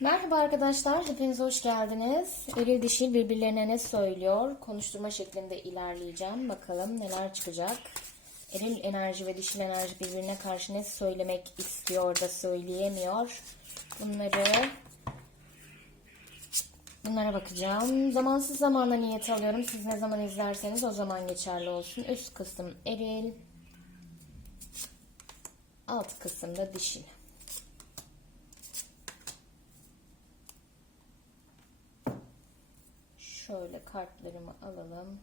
Merhaba arkadaşlar, hepiniz hoş geldiniz. Eril dişil birbirlerine ne söylüyor? Konuşturma şeklinde ilerleyeceğim. Bakalım neler çıkacak. Eril enerji ve dişil enerji birbirine karşı ne söylemek istiyor da söyleyemiyor. Bunları Bunlara bakacağım. Zamansız zamanda niyet alıyorum. Siz ne zaman izlerseniz o zaman geçerli olsun. Üst kısım eril. Alt kısımda dişil. Şöyle kartlarımı alalım.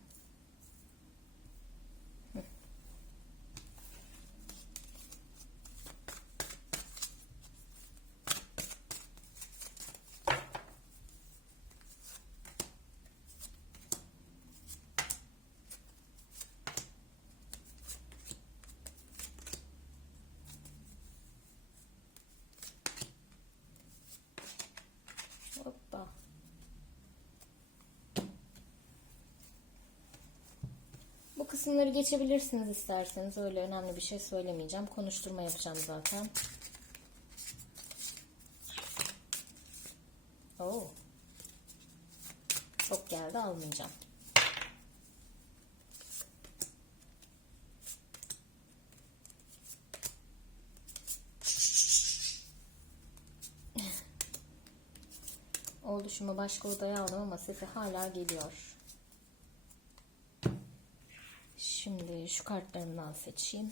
Kısımları geçebilirsiniz isterseniz. Öyle önemli bir şey söylemeyeceğim. Konuşturma yapacağım zaten. Oo. Çok geldi almayacağım. Oluşumu başka odaya aldım ama sesi hala geliyor. Şimdi şu kartlarımdan seçeyim.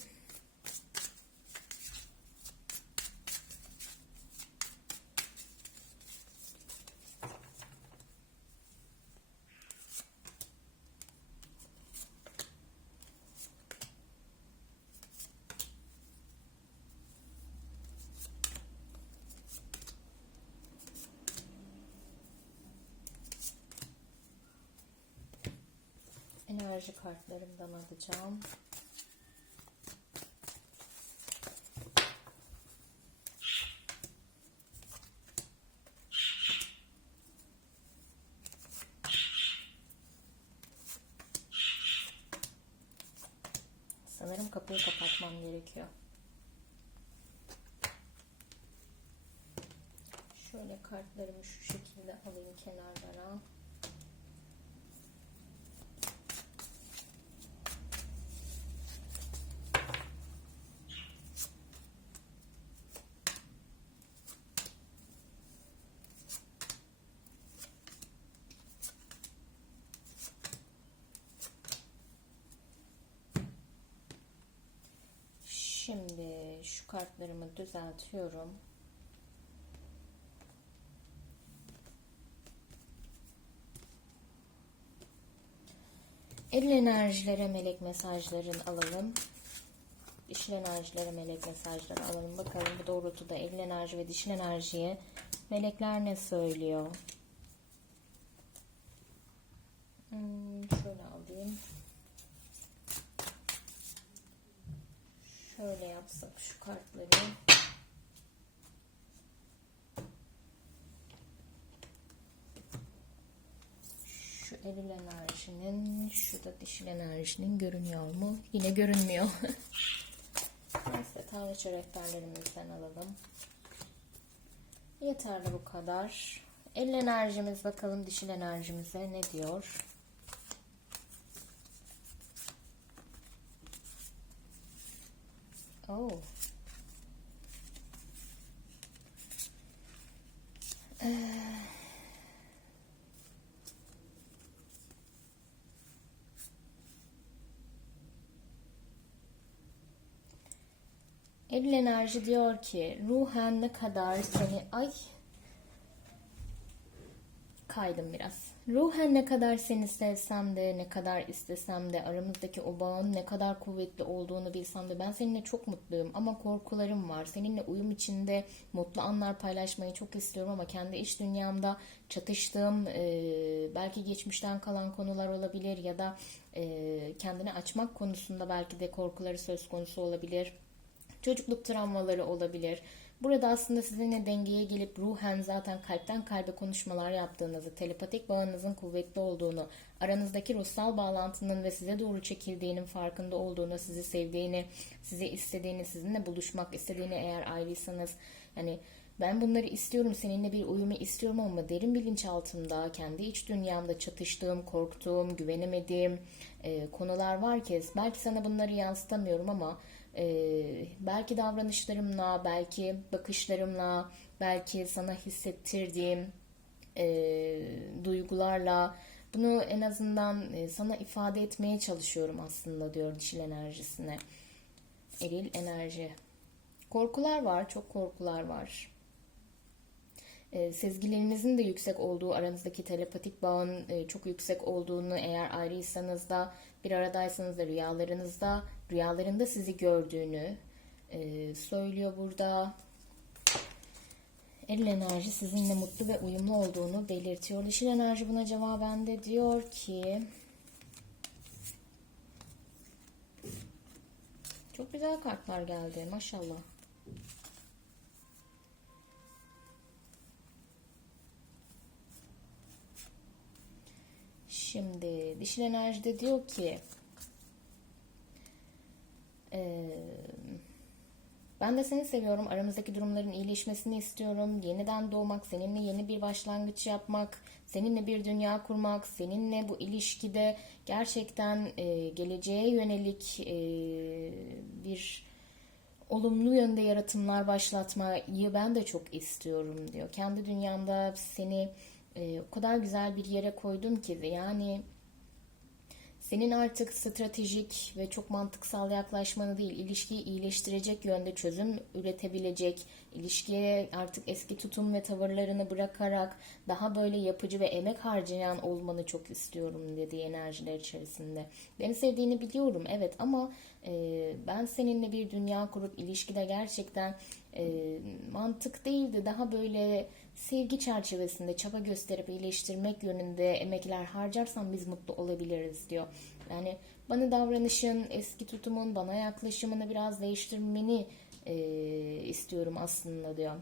Enerji kartlarımdan alacağım. Gerekiyor. Şöyle kartlarımı şu şekilde alayım kenarlara. Şimdi şu kartlarımı düzeltiyorum. Eril enerjilere melek mesajların alalım. Dişil enerjilere melek mesajları alalım. Bakalım bu doğrultuda eril enerji ve dişil enerjiye melekler ne söylüyor? Hmm, şöyle alayım. Şöyle yapsak şu kartları. Şu eril enerjinin, şu da dişil enerjinin görünüyor mu? Yine görünmüyor. Neyse tanrıça rehberlerimizden alalım. Yeterli bu kadar. El enerjimiz bakalım dişil enerjimize ne diyor? Oh. Ee, Eril diyor ki ruhen ne kadar seni ay kaydım biraz. Ruhen ne kadar seni sevsem de, ne kadar istesem de, aramızdaki o bağın ne kadar kuvvetli olduğunu bilsem de ben seninle çok mutluyum ama korkularım var. Seninle uyum içinde mutlu anlar paylaşmayı çok istiyorum ama kendi iş dünyamda çatıştığım, e, belki geçmişten kalan konular olabilir ya da e, kendini açmak konusunda belki de korkuları söz konusu olabilir. Çocukluk travmaları olabilir. Burada aslında sizinle dengeye gelip ruhen zaten kalpten kalbe konuşmalar yaptığınızı, telepatik bağınızın kuvvetli olduğunu, aranızdaki ruhsal bağlantının ve size doğru çekildiğinin farkında olduğunu, sizi sevdiğini, sizi istediğini, sizinle buluşmak istediğini eğer ayrıysanız yani Ben bunları istiyorum, seninle bir uyumu istiyorum ama derin bilinçaltımda, kendi iç dünyamda çatıştığım, korktuğum, güvenemediğim e, konular var ki belki sana bunları yansıtamıyorum ama e, belki davranışlarımla, belki bakışlarımla, belki sana hissettirdiğim e, duygularla bunu en azından e, sana ifade etmeye çalışıyorum aslında diyor dişil enerjisine. Eril enerji. Korkular var, çok korkular var. E, sezgilerinizin de yüksek olduğu, aranızdaki telepatik bağın e, çok yüksek olduğunu, eğer ayrıysanız da bir aradaysanız da rüyalarınızda, rüyalarında sizi gördüğünü e, söylüyor burada. Eril enerji sizinle mutlu ve uyumlu olduğunu belirtiyor. Dişil enerji buna cevaben de diyor ki çok güzel kartlar geldi maşallah. Şimdi dişil enerjide diyor ki eee ben de seni seviyorum. Aramızdaki durumların iyileşmesini istiyorum. Yeniden doğmak, seninle yeni bir başlangıç yapmak, seninle bir dünya kurmak, seninle bu ilişkide gerçekten e, geleceğe yönelik e, bir olumlu yönde yaratımlar başlatmayı ben de çok istiyorum diyor. Kendi dünyamda seni e, o kadar güzel bir yere koydum ki yani senin artık stratejik ve çok mantıksal yaklaşmanı değil, ilişkiyi iyileştirecek yönde çözüm üretebilecek, ilişkiye artık eski tutum ve tavırlarını bırakarak daha böyle yapıcı ve emek harcayan olmanı çok istiyorum dediği enerjiler içerisinde. Beni sevdiğini biliyorum evet ama e, ben seninle bir dünya kurup ilişkide gerçekten e, mantık değildi daha böyle sevgi çerçevesinde çaba gösterip iyileştirmek yönünde emekler harcarsan biz mutlu olabiliriz diyor. Yani bana davranışın, eski tutumun, bana yaklaşımını biraz değiştirmeni e, istiyorum aslında diyor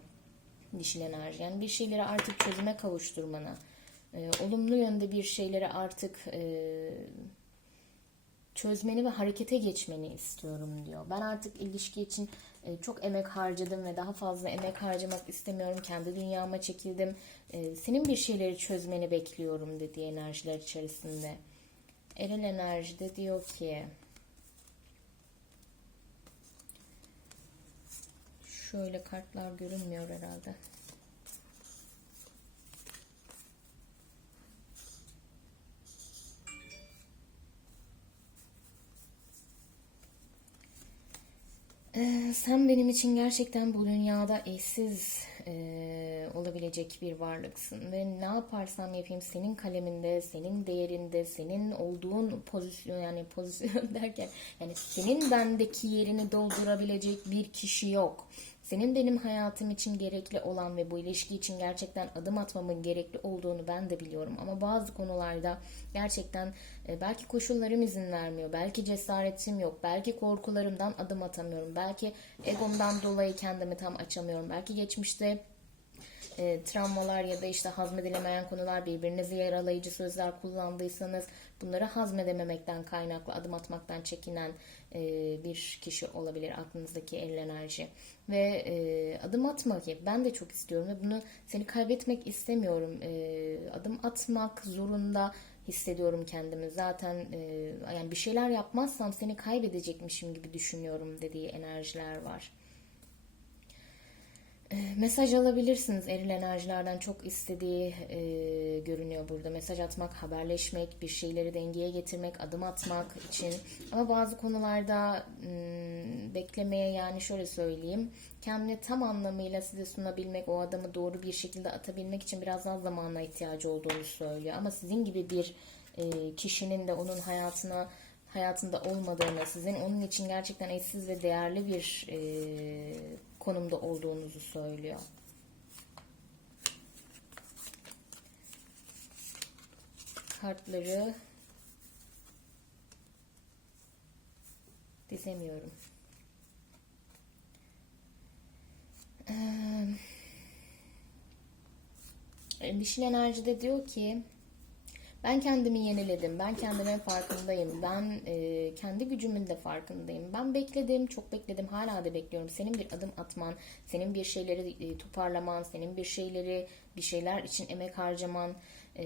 dişil enerji. Yani bir şeyleri artık çözüme kavuşturmanı, e, olumlu yönde bir şeyleri artık e, çözmeni ve harekete geçmeni istiyorum diyor. Ben artık ilişki için çok emek harcadım ve daha fazla emek harcamak istemiyorum. Kendi dünyama çekildim. E, senin bir şeyleri çözmeni bekliyorum dediği enerjiler içerisinde. Eril enerjide diyor ki şöyle kartlar görünmüyor herhalde. Ee, sen benim için gerçekten bu dünyada eşsiz e, olabilecek bir varlıksın ve ne yaparsam yapayım senin kaleminde, senin değerinde, senin olduğun pozisyon yani pozisyon derken yani senin bendeki yerini doldurabilecek bir kişi yok. Senin benim hayatım için gerekli olan ve bu ilişki için gerçekten adım atmamın gerekli olduğunu ben de biliyorum. Ama bazı konularda gerçekten e, belki koşullarım izin vermiyor, belki cesaretim yok, belki korkularımdan adım atamıyorum, belki egomdan dolayı kendimi tam açamıyorum, belki geçmişte e, travmalar ya da işte hazmedilemeyen konular birbirinizi yaralayıcı sözler kullandıysanız bunları hazmedememekten kaynaklı adım atmaktan çekinen e, bir kişi olabilir aklınızdaki el enerji. Ve e, adım atmak ben de çok istiyorum ve bunu seni kaybetmek istemiyorum. E, adım atmak zorunda hissediyorum kendimi. Zaten e, yani bir şeyler yapmazsam seni kaybedecekmişim gibi düşünüyorum dediği enerjiler var. E, mesaj alabilirsiniz eril enerjilerden çok istediği e, görünüyor burada. Mesaj atmak, haberleşmek, bir şeyleri dengeye getirmek, adım atmak için. Ama bazı konularda m, beklemeye yani şöyle söyleyeyim. Kendini tam anlamıyla size sunabilmek, o adamı doğru bir şekilde atabilmek için biraz daha zamana ihtiyacı olduğunu söylüyor. Ama sizin gibi bir e, kişinin de onun hayatına hayatında olmadığını, sizin onun için gerçekten eşsiz ve değerli bir e, konumda olduğunuzu söylüyor. Kartları dizemiyorum. Ee, Dişil enerjide diyor ki Ben kendimi yeniledim. Ben kendimin farkındayım. Ben e, kendi gücümün de farkındayım. Ben bekledim, çok bekledim. Hala da bekliyorum. Senin bir adım atman, senin bir şeyleri e, toparlaman, senin bir şeyleri, bir şeyler için emek harcaman, e,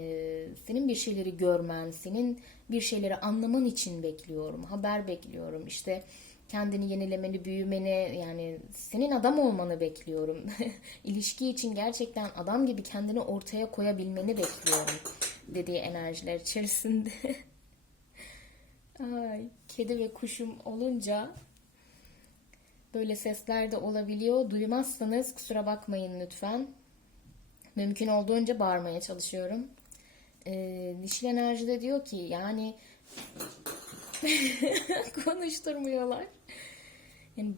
senin bir şeyleri görmen, senin bir şeyleri anlaman için bekliyorum. Haber bekliyorum. İşte kendini yenilemeni, büyümeni, yani senin adam olmanı bekliyorum. İlişki için gerçekten adam gibi kendini ortaya koyabilmeni bekliyorum dediği enerjiler içerisinde. Ay, kedi ve kuşum olunca böyle sesler de olabiliyor. Duymazsanız kusura bakmayın lütfen. Mümkün olduğunca bağırmaya çalışıyorum. Ee, dişil enerji de diyor ki yani konuşturmuyorlar. Yani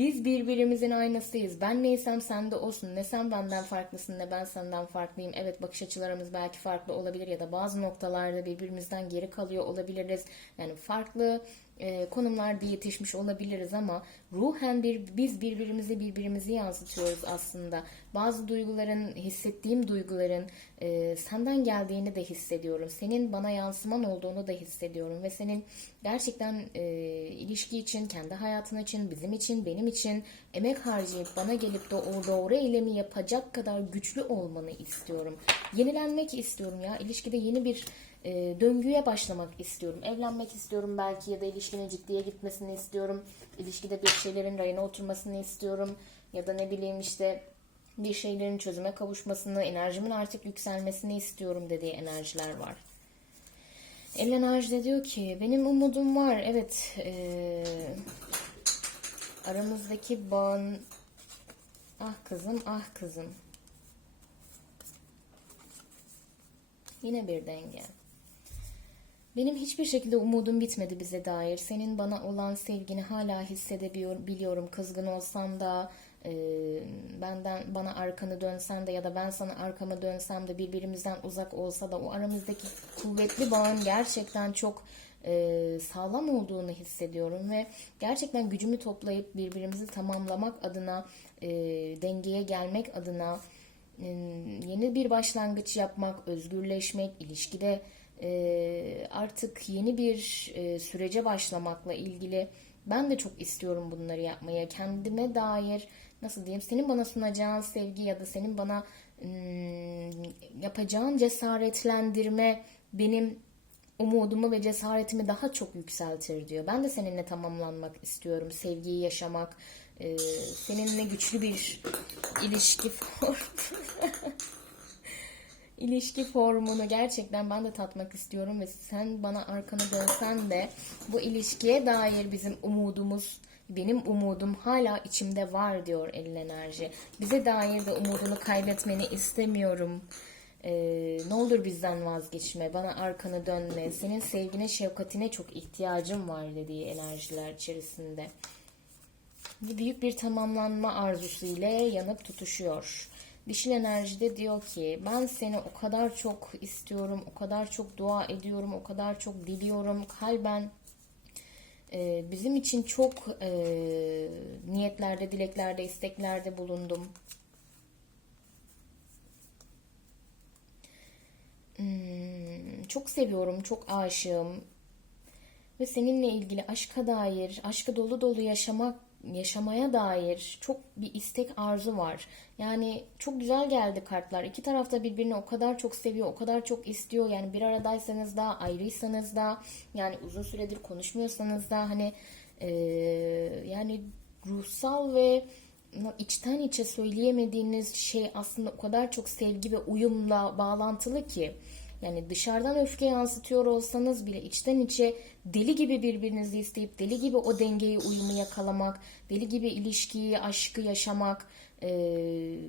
biz birbirimizin aynasıyız. Ben neysem sen de olsun. Ne sen benden farklısın ne ben senden farklıyım. Evet bakış açılarımız belki farklı olabilir ya da bazı noktalarda birbirimizden geri kalıyor olabiliriz. Yani farklı e, konumlarda yetişmiş olabiliriz ama ruhen bir biz birbirimizi birbirimizi yansıtıyoruz aslında. Bazı duyguların, hissettiğim duyguların e, senden geldiğini de hissediyorum. Senin bana yansıman olduğunu da hissediyorum ve senin gerçekten e, ilişki için, kendi hayatın için, bizim için, benim için emek harcayıp bana gelip de o doğru eylemi yapacak kadar güçlü olmanı istiyorum. Yenilenmek istiyorum ya. İlişkide yeni bir e, döngüye başlamak istiyorum. Evlenmek istiyorum belki ya da ilişkinin ciddiye gitmesini istiyorum. İlişkide bir şeylerin rayına oturmasını istiyorum. Ya da ne bileyim işte bir şeylerin çözüme kavuşmasını, enerjimin artık yükselmesini istiyorum dediği enerjiler var. El enerji de diyor ki benim umudum var. Evet e, aramızdaki bağın ah kızım ah kızım yine bir denge. Benim hiçbir şekilde umudum bitmedi bize dair. Senin bana olan sevgini hala hissedebiliyorum. Kızgın olsam da, e, benden bana arkanı dönsen de ya da ben sana arkamı dönsem de birbirimizden uzak olsa da o aramızdaki kuvvetli bağın gerçekten çok e, sağlam olduğunu hissediyorum ve gerçekten gücümü toplayıp birbirimizi tamamlamak adına, e, dengeye gelmek adına e, yeni bir başlangıç yapmak, özgürleşmek, ilişkide e, artık yeni bir e, sürece başlamakla ilgili ben de çok istiyorum bunları yapmaya. Kendime dair nasıl diyeyim senin bana sunacağın sevgi ya da senin bana ım, yapacağın cesaretlendirme benim umudumu ve cesaretimi daha çok yükseltir diyor. Ben de seninle tamamlanmak istiyorum. Sevgiyi yaşamak, e, seninle güçlü bir ilişki. ilişki formunu gerçekten ben de tatmak istiyorum ve sen bana arkanı dönsen de bu ilişkiye dair bizim umudumuz, benim umudum hala içimde var diyor elin enerji. Bize dair de umudunu kaybetmeni istemiyorum. Ee, ne olur bizden vazgeçme, bana arkanı dönme, senin sevgine, şefkatine çok ihtiyacım var dediği enerjiler içerisinde. Büyük bir tamamlanma arzusu ile yanıp tutuşuyor. Dişil enerjide diyor ki ben seni o kadar çok istiyorum, o kadar çok dua ediyorum, o kadar çok diliyorum. Kalben e, bizim için çok e, niyetlerde, dileklerde, isteklerde bulundum. Hmm, çok seviyorum, çok aşığım. Ve seninle ilgili aşka dair, aşkı dolu dolu yaşamak yaşamaya dair çok bir istek arzu var. Yani çok güzel geldi kartlar. İki tarafta birbirini o kadar çok seviyor, o kadar çok istiyor. Yani bir aradaysanız da, ayrıysanız da, yani uzun süredir konuşmuyorsanız da hani e, yani ruhsal ve içten içe söyleyemediğiniz şey aslında o kadar çok sevgi ve uyumla bağlantılı ki. Yani dışarıdan öfke yansıtıyor olsanız bile içten içe deli gibi birbirinizi isteyip deli gibi o dengeyi uyumu yakalamak, deli gibi ilişkiyi, aşkı yaşamak, e,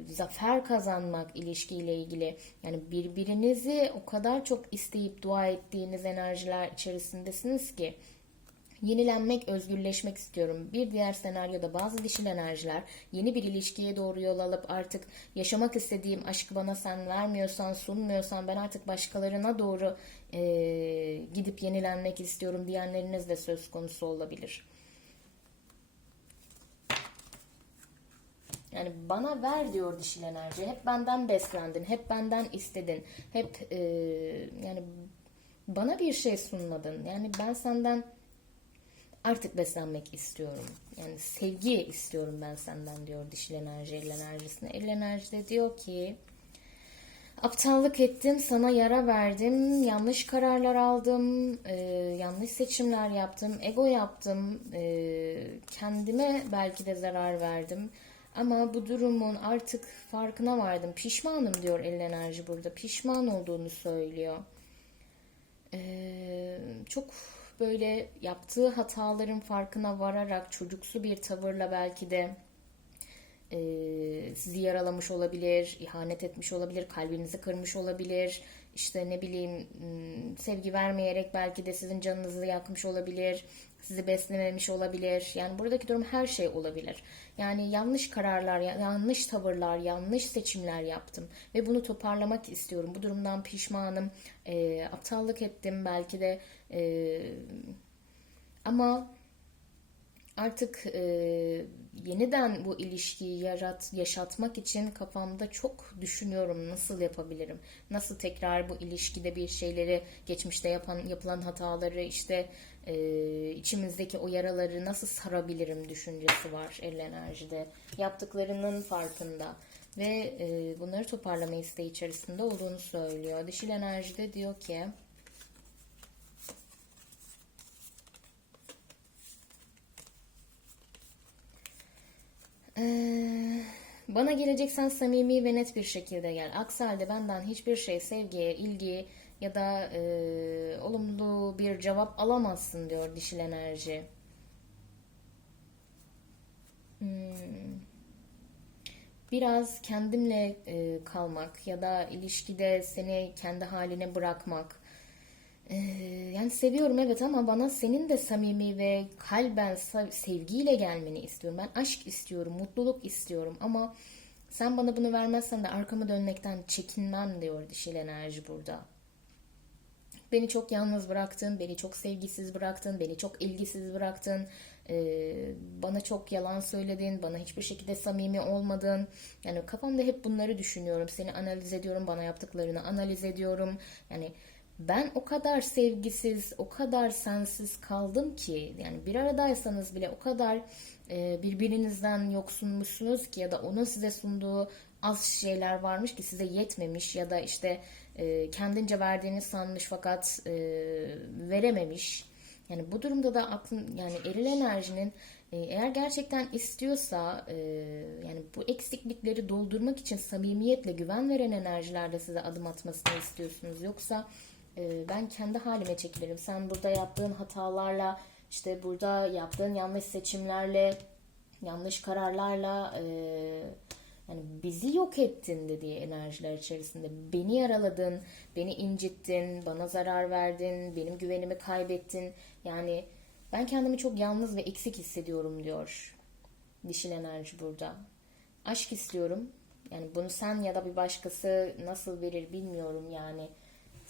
zafer kazanmak ilişkiyle ilgili. Yani birbirinizi o kadar çok isteyip dua ettiğiniz enerjiler içerisindesiniz ki Yenilenmek, özgürleşmek istiyorum. Bir diğer senaryoda bazı dişil enerjiler yeni bir ilişkiye doğru yol alıp artık yaşamak istediğim aşkı bana sen vermiyorsan, sunmuyorsan ben artık başkalarına doğru e, gidip yenilenmek istiyorum diyenleriniz de söz konusu olabilir. Yani bana ver diyor dişil enerji. Hep benden beslendin, hep benden istedin, hep e, yani bana bir şey sunmadın. Yani ben senden artık beslenmek istiyorum. Yani sevgi istiyorum ben senden diyor dişil enerji el enerjisine. El enerji de diyor ki aptallık ettim, sana yara verdim, yanlış kararlar aldım, e, yanlış seçimler yaptım, ego yaptım, e, kendime belki de zarar verdim. Ama bu durumun artık farkına vardım. Pişmanım diyor el enerji burada. Pişman olduğunu söylüyor. Ee, çok böyle yaptığı hataların farkına vararak çocuksu bir tavırla belki de e, sizi yaralamış olabilir, ihanet etmiş olabilir, kalbinizi kırmış olabilir. İşte ne bileyim sevgi vermeyerek belki de sizin canınızı yakmış olabilir, sizi beslememiş olabilir. Yani buradaki durum her şey olabilir. Yani yanlış kararlar, ya- yanlış tavırlar, yanlış seçimler yaptım ve bunu toparlamak istiyorum. Bu durumdan pişmanım, e, aptallık ettim belki de e, ama artık e, yeniden bu ilişkiyi yarat, yaşatmak için kafamda çok düşünüyorum nasıl yapabilirim. Nasıl tekrar bu ilişkide bir şeyleri geçmişte yapan yapılan hataları işte e, içimizdeki o yaraları nasıl sarabilirim düşüncesi var el enerjide. Yaptıklarının farkında ve e, bunları toparlama isteği içerisinde olduğunu söylüyor. Dişil enerjide diyor ki Ee, bana geleceksen samimi ve net bir şekilde gel. Aksi halde benden hiçbir şey sevgiye, ilgi ya da e, olumlu bir cevap alamazsın diyor dişil enerji. Hmm. Biraz kendimle e, kalmak ya da ilişkide seni kendi haline bırakmak. Ee, yani seviyorum evet ama bana senin de samimi ve kalben sevgiyle gelmeni istiyorum. Ben aşk istiyorum, mutluluk istiyorum ama sen bana bunu vermezsen de arkamı dönmekten çekinmem diyor dişil enerji burada. Beni çok yalnız bıraktın, beni çok sevgisiz bıraktın, beni çok ilgisiz bıraktın. Ee, bana çok yalan söyledin, bana hiçbir şekilde samimi olmadın. Yani kafamda hep bunları düşünüyorum. Seni analiz ediyorum, bana yaptıklarını analiz ediyorum. Yani ben o kadar sevgisiz, o kadar sensiz kaldım ki yani bir aradaysanız bile o kadar e, birbirinizden yoksunmuşsunuz ki ya da onun size sunduğu az şeyler varmış ki size yetmemiş ya da işte e, kendince verdiğini sanmış fakat e, verememiş. Yani bu durumda da aklın yani eril enerjinin e, eğer gerçekten istiyorsa e, yani bu eksiklikleri doldurmak için samimiyetle güven veren enerjilerde size adım atmasını istiyorsunuz. Yoksa e, ben kendi halime çekilirim. Sen burada yaptığın hatalarla işte burada yaptığın yanlış seçimlerle yanlış kararlarla e, yani bizi yok ettin dediği enerjiler içerisinde. Beni yaraladın, beni incittin, bana zarar verdin, benim güvenimi kaybettin. Yani ben kendimi çok yalnız ve eksik hissediyorum diyor. Dişil enerji burada. Aşk istiyorum. Yani bunu sen ya da bir başkası nasıl verir bilmiyorum yani.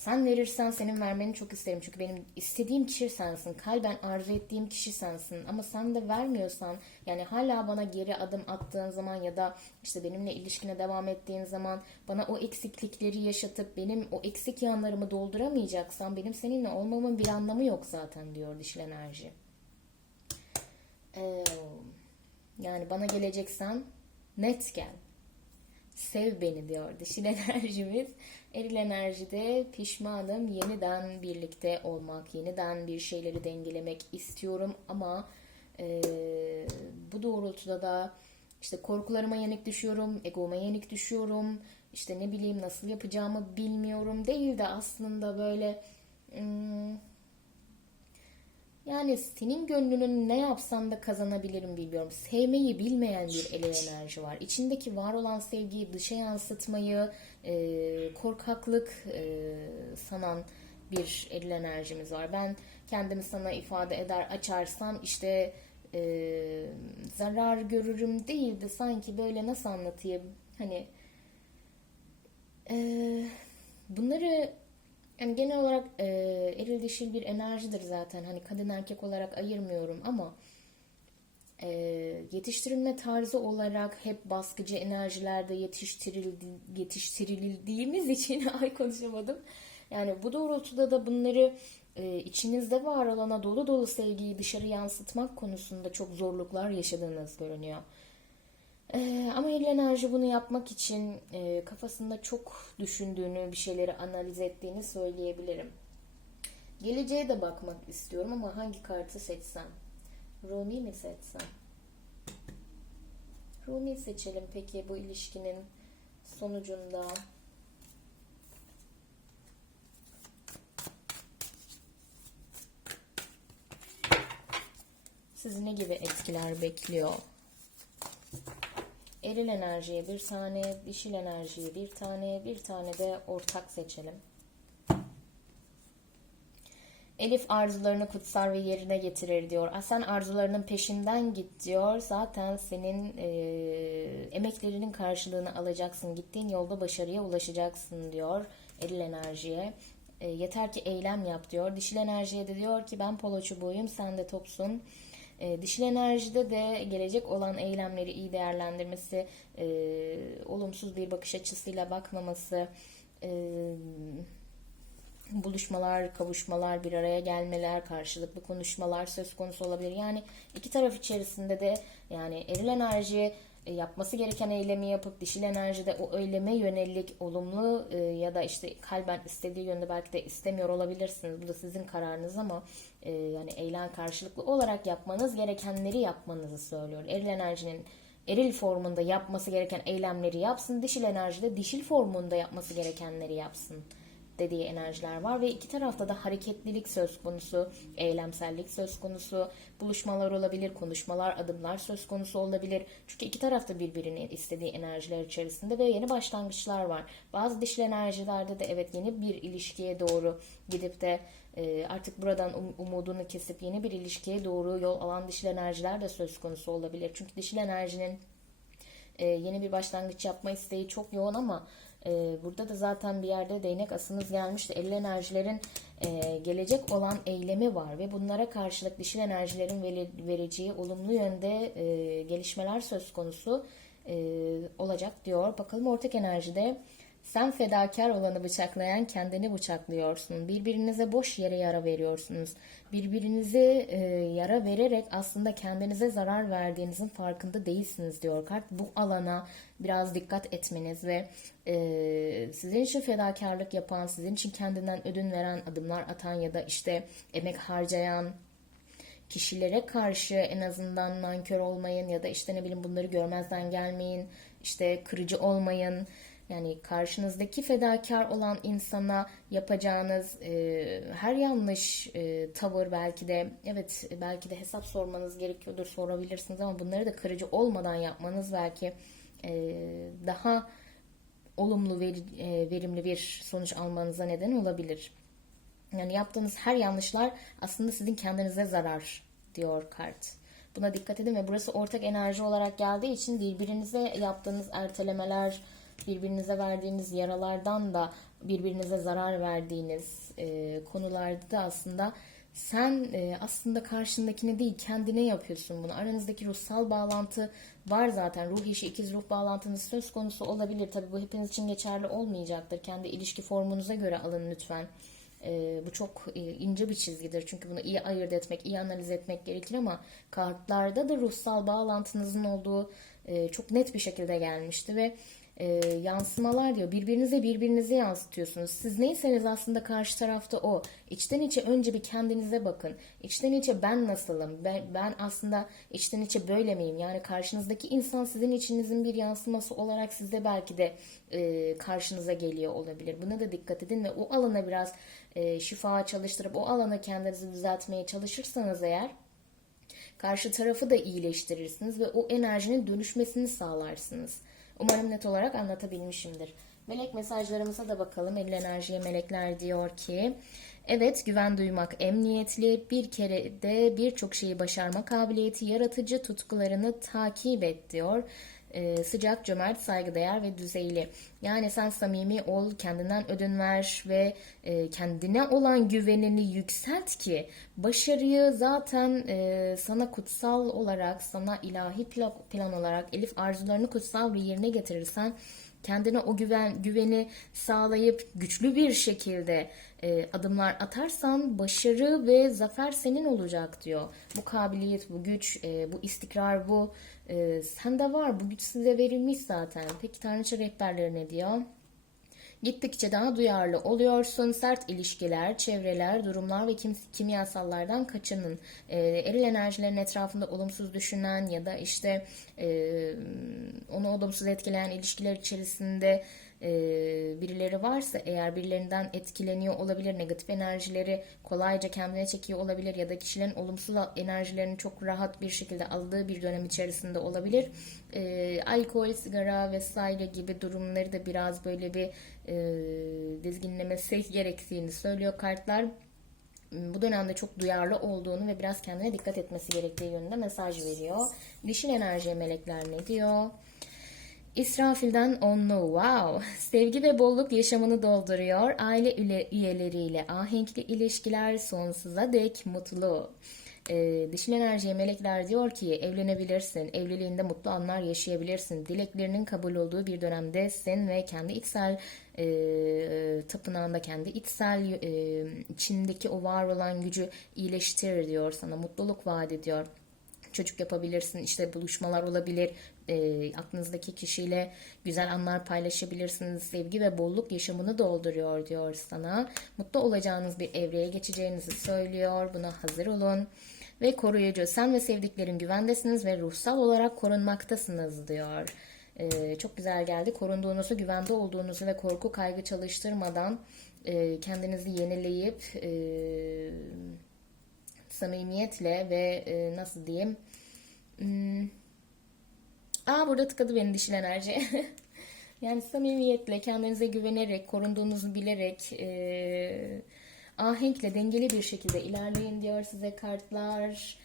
Sen verirsen senin vermeni çok isterim. Çünkü benim istediğim kişi sensin. Kalben arzu ettiğim kişi sensin. Ama sen de vermiyorsan yani hala bana geri adım attığın zaman ya da işte benimle ilişkine devam ettiğin zaman bana o eksiklikleri yaşatıp benim o eksik yanlarımı dolduramayacaksan benim seninle olmamın bir anlamı yok zaten diyor dişil enerji. Ee, yani bana geleceksen net gel. Sev beni diyor dişil enerjimiz. Eril enerjide pişmanım, yeniden birlikte olmak, yeniden bir şeyleri dengelemek istiyorum. Ama e, bu doğrultuda da işte korkularıma yenik düşüyorum, egoma yenik düşüyorum, işte ne bileyim nasıl yapacağımı bilmiyorum. Değil de aslında böyle hmm, yani senin gönlünün ne yapsam da kazanabilirim bilmiyorum. Sevmeyi bilmeyen bir ele enerji var. İçindeki var olan sevgiyi dışa yansıtmayı, e, korkaklık e, sanan bir el enerjimiz var. Ben kendimi sana ifade eder açarsam işte e, zarar görürüm değil de sanki böyle nasıl anlatayım hani e, bunları yani genel olarak e, eril dişil bir enerjidir zaten. Hani kadın erkek olarak ayırmıyorum ama e, yetiştirilme tarzı olarak hep baskıcı enerjilerde yetiştirildi, yetiştirildiğimiz için ay konuşamadım. Yani bu doğrultuda da bunları e, içinizde var olana dolu dolu sevgiyi dışarı yansıtmak konusunda çok zorluklar yaşadığınız görünüyor. Ee, ama el enerji bunu yapmak için e, kafasında çok düşündüğünü, bir şeyleri analiz ettiğini söyleyebilirim. Geleceğe de bakmak istiyorum ama hangi kartı seçsem? Rumi mi seçsem? Rumi seçelim peki bu ilişkinin sonucunda. Sizi ne gibi etkiler bekliyor? Eril enerjiye bir tane, dişil enerjiye bir tane, bir tane de ortak seçelim. Elif arzularını kutsar ve yerine getirir diyor. "Ah, Sen arzularının peşinden git diyor. Zaten senin e, emeklerinin karşılığını alacaksın. Gittiğin yolda başarıya ulaşacaksın diyor eril enerjiye. E, yeter ki eylem yap diyor. Dişil enerjiye de diyor ki ben polo çubuğuyum sen de topsun. E, dişil enerjide de gelecek olan eylemleri iyi değerlendirmesi, e, olumsuz bir bakış açısıyla bakmaması, e, buluşmalar, kavuşmalar, bir araya gelmeler, karşılıklı konuşmalar söz konusu olabilir. Yani iki taraf içerisinde de yani eril enerji e, yapması gereken eylemi yapıp dişil enerjide o eyleme yönelik olumlu e, ya da işte kalben istediği yönde belki de istemiyor olabilirsiniz. Bu da sizin kararınız ama e, yani eylem karşılıklı olarak yapmanız gerekenleri yapmanızı söylüyor. Eril enerjinin eril formunda yapması gereken eylemleri yapsın. Dişil enerjide dişil formunda yapması gerekenleri yapsın dediği enerjiler var ve iki tarafta da hareketlilik söz konusu, eylemsellik söz konusu, buluşmalar olabilir, konuşmalar, adımlar söz konusu olabilir. Çünkü iki tarafta birbirinin istediği enerjiler içerisinde ve yeni başlangıçlar var. Bazı dişil enerjilerde de evet yeni bir ilişkiye doğru gidip de e, artık buradan um- umudunu kesip yeni bir ilişkiye doğru yol alan dişil enerjiler de söz konusu olabilir. Çünkü dişil enerjinin e, yeni bir başlangıç yapma isteği çok yoğun ama e, burada da zaten bir yerde değnek asınız gelmişti. Elli enerjilerin e, gelecek olan eylemi var ve bunlara karşılık dişil enerjilerin vere- vereceği olumlu yönde e, gelişmeler söz konusu e, olacak diyor. Bakalım ortak enerjide sen fedakar olanı bıçaklayan kendini bıçaklıyorsun. Birbirinize boş yere yara veriyorsunuz. Birbirinize e, yara vererek aslında kendinize zarar verdiğinizin farkında değilsiniz diyor kart. Bu alana biraz dikkat etmeniz ve e, sizin için fedakarlık yapan, sizin için kendinden ödün veren, adımlar atan ya da işte emek harcayan, kişilere karşı en azından nankör olmayın ya da işte ne bileyim bunları görmezden gelmeyin, işte kırıcı olmayın. Yani karşınızdaki fedakar olan insana yapacağınız e, her yanlış e, tavır belki de evet belki de hesap sormanız gerekiyordur sorabilirsiniz ama bunları da kırıcı olmadan yapmanız belki e, daha olumlu veri- e, verimli bir sonuç almanıza neden olabilir. Yani yaptığınız her yanlışlar aslında sizin kendinize zarar diyor kart. Buna dikkat edin ve burası ortak enerji olarak geldiği için birbirinize yaptığınız ertelemeler, birbirinize verdiğiniz yaralardan da birbirinize zarar verdiğiniz e, konularda da aslında sen e, aslında karşındakine değil kendine yapıyorsun bunu. Aranızdaki ruhsal bağlantı var zaten. Ruh eşi ikiz ruh bağlantınız söz konusu olabilir. Tabii bu hepiniz için geçerli olmayacaktır. Kendi ilişki formunuza göre alın lütfen. E, bu çok e, ince bir çizgidir. Çünkü bunu iyi ayırt etmek, iyi analiz etmek gerekir ama kartlarda da ruhsal bağlantınızın olduğu e, çok net bir şekilde gelmişti ve e, yansımalar diyor. Birbirinize birbirinizi yansıtıyorsunuz. Siz neyseniz aslında karşı tarafta o. İçten içe önce bir kendinize bakın. İçten içe ben nasılım? Ben, ben aslında içten içe böyle miyim? Yani karşınızdaki insan sizin içinizin bir yansıması olarak sizde belki de e, karşınıza geliyor olabilir. Buna da dikkat edin ve o alana biraz e, şifa çalıştırıp o alana kendinizi düzeltmeye çalışırsanız eğer karşı tarafı da iyileştirirsiniz ve o enerjinin dönüşmesini sağlarsınız. Umarım net olarak anlatabilmişimdir. Melek mesajlarımıza da bakalım. El enerjiye melekler diyor ki Evet güven duymak emniyetli bir kere de birçok şeyi başarma kabiliyeti yaratıcı tutkularını takip et diyor. E, sıcak, cömert, saygıdeğer ve düzeyli. Yani sen samimi ol, kendinden ödün ver ve e, kendine olan güvenini yükselt ki başarıyı zaten e, sana kutsal olarak, sana ilahi plan, olarak Elif arzularını kutsal bir yerine getirirsen kendine o güven güveni sağlayıp güçlü bir şekilde e, adımlar atarsan başarı ve zafer senin olacak diyor. Bu kabiliyet, bu güç, e, bu istikrar, bu e, sende var. Bu güç size verilmiş zaten. Peki Tanrıça rehberleri ne diyor? Gittikçe daha duyarlı oluyorsun. Sert ilişkiler, çevreler, durumlar ve kim, kimyasallardan kaçının. Ee, eril enerjilerin etrafında olumsuz düşünen ya da işte e, onu olumsuz etkileyen ilişkiler içerisinde e, birileri varsa eğer birilerinden etkileniyor olabilir, negatif enerjileri kolayca kendine çekiyor olabilir ya da kişilerin olumsuz enerjilerini çok rahat bir şekilde aldığı bir dönem içerisinde olabilir. E, alkol, sigara vesaire gibi durumları da biraz böyle bir e, dizginlemesi gerektiğini söylüyor kartlar bu dönemde çok duyarlı olduğunu ve biraz kendine dikkat etmesi gerektiği yönünde mesaj veriyor. Dişil enerji melekler ne diyor? İsrafil'den onlu wow. Sevgi ve bolluk yaşamını dolduruyor. Aile üye- üyeleriyle ahenkli ilişkiler sonsuza dek mutlu. Ee, dişil enerjiye melekler diyor ki evlenebilirsin evliliğinde mutlu anlar yaşayabilirsin. Dileklerinin kabul olduğu bir dönemdesin ve kendi içsel e, tapınağında kendi içsel e, içindeki o var olan gücü iyileştirir diyor sana mutluluk vaat ediyor. Çocuk yapabilirsin, işte buluşmalar olabilir, e, aklınızdaki kişiyle güzel anlar paylaşabilirsiniz, sevgi ve bolluk yaşamını dolduruyor diyor sana. Mutlu olacağınız bir evreye geçeceğinizi söylüyor, buna hazır olun. Ve koruyucu, sen ve sevdiklerin güvendesiniz ve ruhsal olarak korunmaktasınız diyor. E, çok güzel geldi. Korunduğunuzu, güvende olduğunuzu ve korku kaygı çalıştırmadan e, kendinizi yenileyip... E, samimiyetle ve e, nasıl diyeyim hmm, aa burada tıkadı benim dişil enerji yani samimiyetle kendinize güvenerek korunduğunuzu bilerek e, ahenkle dengeli bir şekilde ilerleyin diyor size kartlar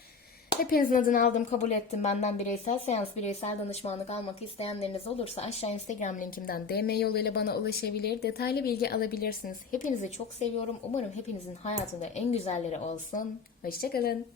Hepinizin adını aldım, kabul ettim. Benden bireysel seans, bireysel danışmanlık almak isteyenleriniz olursa aşağı Instagram linkimden DM yoluyla bana ulaşabilir. Detaylı bilgi alabilirsiniz. Hepinizi çok seviyorum. Umarım hepinizin hayatında en güzelleri olsun. Hoşçakalın.